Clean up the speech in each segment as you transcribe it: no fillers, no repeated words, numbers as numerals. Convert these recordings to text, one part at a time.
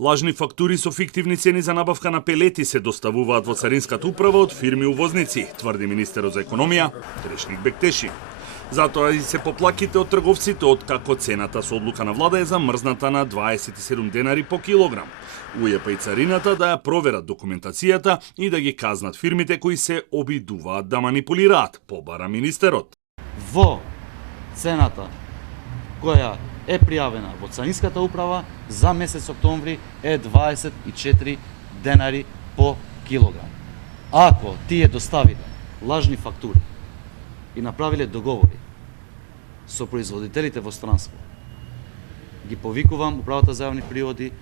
Лажни фактури со фиктивни цени за набавка на пелети се доставуваат во Царинската управа од фирми увозници, тврди министерот за економија Трешник Бектеши. Затоа и се поплаките од трговците од како цената со одлука на влада е замрзната на 27 денари по килограм. УЈП и царината да ја проверат документацијата и да ги казнат фирмите кои се обидуваат да манипулираат, побара министерот. Во цената која е пријавена во Царинската управа за месец октомври е 24 денари по килограм. Ако тие доставиле лажни фактури и направиле договори со производителите во странство, ги повикувам управата за јавни приходи,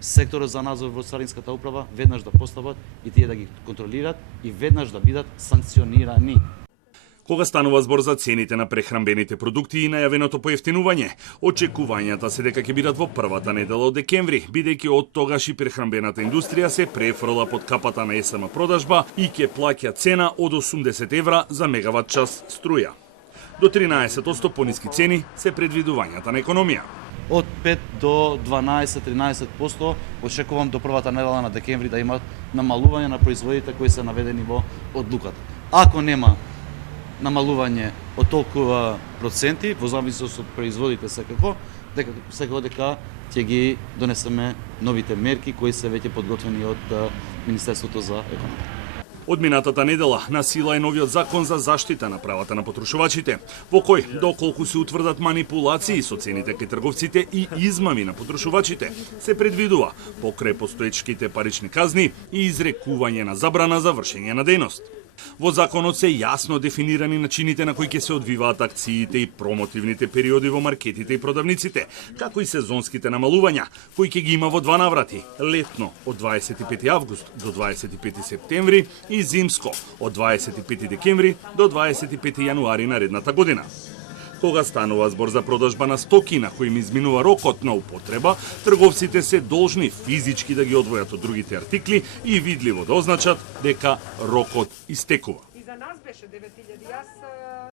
секторот за надзор во Царинската управа веднаш да постават и тие да ги контролираат и веднаш да бидат санкционирани. Кога станува збор за цените на прехранбените продукти и најавеното поевтинување, очекувањата се дека ќе бидат во првата недела од декември, бидејќи од тогаш и прехранбената индустрија се префрла под капата на СМ продажба и ќе плаќа цена од 80 евра за мегават час струја. До 13% пониски цени се предвидувањата на економија. Од 5 до 12-13% очекувам до првата недела на декември да имат намалување на производите кои се наведени во одлуката. Ако нема намалување од толкова проценти, во зависност од производите секако дека ќе ги донесеме новите мерки кои се веќе подготвени од Министерството за економија. Од минатата недела на сила е новиот закон за заштита на правата на потрошувачите, во кој доколку се утврдат манипулации со цените кај трговците и измами на потрошувачите, се предвидува покрај постоечките парични казни и изрекување на забрана за вршење на дејност. Во законот се јасно дефинирани начините на кои ќе се одвиваат акциите и промотивните периоди во маркетите и продавниците, како и сезонските намалувања, кои ќе ги има во два наврати, летно од 25 август до 25 септември и зимско од 25 декември до 25 јануари наредната година. Кога станува збор за продажба на стоки на кои им изминува рокот на употреба, трговците се должни физички да ги одвојат од другите артикли и видливо да означат дека рокот истекува.